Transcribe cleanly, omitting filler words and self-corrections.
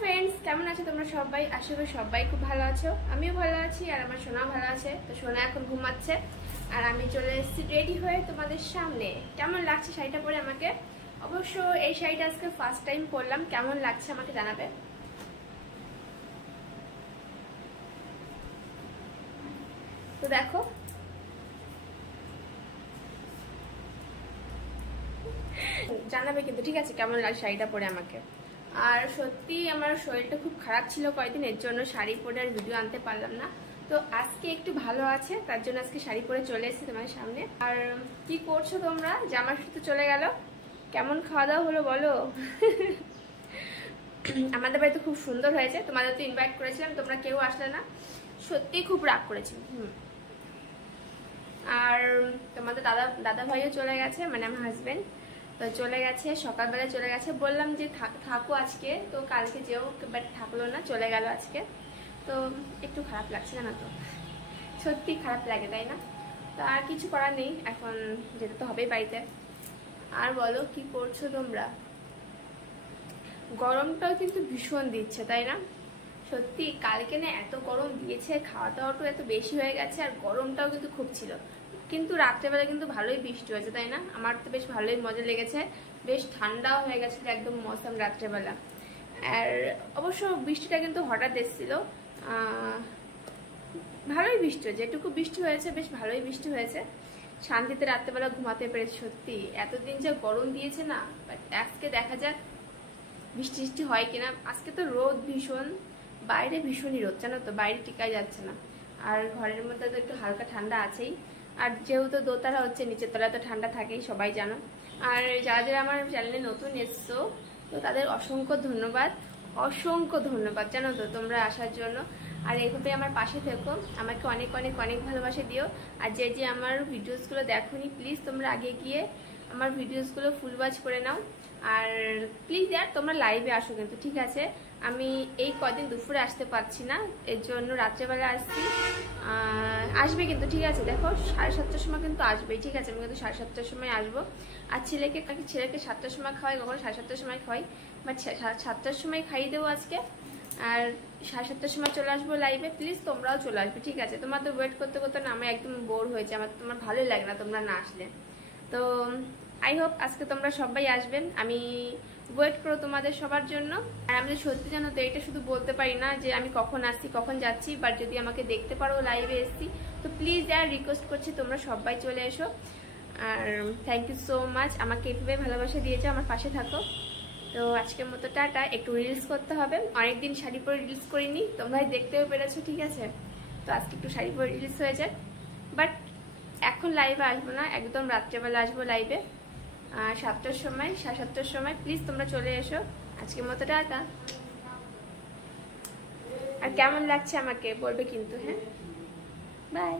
Friends, কেমন আছো তোমরা সবাই? আশা করি সবাই খুব ভালো আছো। আমিও ভালো আছি আর আমার সোনাও ভালো আছে। তো সোনা এখন ঘুমাচ্ছে আর আমি চলে এসেছি রেডি হয়ে তোমাদের সামনে। কেমন লাগছে শাড়িটা পরে আমাকে? অবশ্য এই শাড়িটা আজকে ফার্স্ট টাইম পরলাম। কেমন লাগছে আমাকে জানাবে। তো দেখো, জানাবে কিন্তু, ঠিক আছে, কেমন লাগে শাড়িটা পরে আমাকে। আর সত্যি আমার শরীরটা খুব খারাপ ছিল কয়েকদিন, এর জন্য শাড়ি পরে আর ভিডিও আনতে পারলাম না। তো আজকে একটু ভালো আছে, তার জন্য আজকে শাড়ি পরে চলে এসেছি তোমার সামনে। আর কি করছো তোমরা? জামার সাথে চলে গেল, কেমন খাওয়া দাওয়া হলো বলো? আমাদের বাড়িতে খুব সুন্দর হয়েছে, তোমাদের তো ইনভাইট করেছিলাম, তোমরা কেউ আসলে না, সত্যি খুব রাগ করেছি। আর তোমাদের দাদা ভাইও চলে গেছে, মানে আমার হাজবেন্ড তো চলে গেছে, সকালবেলায় চলে গেছে। বললাম যে থাকো আজকে, তো কালকে যেও, বাট থাকলো না, চলে গেল আজকে। তো একটু খারাপ লাগছে, জানো তো, সত্যি খারাপ লাগে, তাই না? তো আর কিছু করার নেই, এখন যেতে তো হবেই বাড়িতে। আর বলো, কি করছো তোমরা? গরমটাও কিন্তু ভীষণ দিচ্ছে, তাই না? সত্যি কালকে না এত গরম দিয়েছে, খাওয়া দাওয়াটাও এত বেশি হয়ে গেছে, আর গরমটাও কিন্তু খুব ছিল। কিন্তু রাত্রেবেলা কিন্তু ভালোই বৃষ্টি হয়েছে, তাই না? আমার তো বেশ ভালোই মজা লেগেছে, বেশ ঠান্ডাও হয়ে গেছিল একদম মৌসুম রাত্রেবেলা। আর অবশ্য বৃষ্টিটা কিন্তু হঠাৎ এসেছিল, ভালোই বৃষ্টি হয়েছে, যেটুকু বৃষ্টি হয়েছে বেশ ভালোই বৃষ্টি হয়েছে। শান্তিতে রাত্রেবেলা ঘুমাতে পেরেছি। সত্যি এতদিন যে গরম দিয়েছে না, বাট আজকে দেখা যাক বৃষ্টি বৃষ্টি হয় কিনা। আজকে তো রোদ ভীষণ, বাইরে ভীষণই রোদ, জানো তো, বাইরে টিকাই যাচ্ছে না। আর ঘরের মধ্যে তো একটু হালকা ঠান্ডা আছেই। আর যেহেতু দোতলা হচ্ছে, নিচের তলায় তো ঠান্ডা থাকেই, সবাই জানো। আর যারা যারা আমার চ্যানেলে নতুন এসছো, তো তাদের অসংখ্য ধন্যবাদ, অসংখ্য ধন্যবাদ, জানো তো, তোমরা আসার জন্য। আর এইভাবে আমার পাশে থেকো, আমাকে অনেক অনেক অনেক ভালোবাসা দিও। আর যে যে আমার ভিডিওসগুলো দেখোনি, প্লিজ তোমরা আগে গিয়ে আমার ভিডিওসগুলো ফুল ওয়াচ করে নাও। আর প্লিজ ইয়ার তোমরা লাইভে আসো কিন্তু, ঠিক আছে? আমি এই কদিন দুপুরে আসতে পারছি না, এর জন্য রাত্রেবেলা আসছি। আসবে কিন্তু, ঠিক আছে? দেখো 7:30টার সময় কিন্তু আসবেই, ঠিক আছে? আমি কিন্তু 7:30টার সময় আসবো। আর ছেলেকে 7টার সময় খাওয়াই, কখনো 7:30টার সময় খাওয়াই, বাট 7টার সময় খাইয়ে দেবো আজকে। আর 7:30টার সময় চলে আসবো লাইভে। প্লিজ তোমরাও চলে আসবে, ঠিক আছে? তোমাদের ওয়েট করতে করতে না আমি একদম বোর হয়েছে, তোমার ভালোই লাগে না তোমরা না আসলে। তো আই হোপ আজকে তোমরা সবাই আসবেন, আমি ওয়েট করো তোমাদের সবার জন্য। আর আমি সত্যি জানো তো, এটা শুধু বলতে পারি না যে আমি কখন আসছি কখন যাচ্ছি, বাট যদি আমাকে দেখতে পারো লাইভে এসছি, তো প্লিজ আর রিকোয়েস্ট করছি তোমরা সবাই চলে এসো। আর থ্যাংক ইউ সো মাচ, আমাকে এভাবে ভালোবাসা দিয়েছো, আমার পাশে থাকো। তো আজকের মতো টাটা। একটু রিলস করতে হবে, অনেকদিন শাড়ি পরে রিলস করিনি, তোমরাই দেখতেও পেরেছো, ঠিক আছে? তো আজকে একটু শাড়ি পরে রিলস হয়ে যায়, বাট এখন লাইভে আসবো না, একদম রাত্রেবেলা আসবো লাইভে। 7টার সময়, 7:30টার সময় প্লিজ তোমরা চলে এসো। আজকের মতো টাটা। আর কেমন লাগছে আমাকে বলবে কিন্তু, হ্যাঁ? বাই।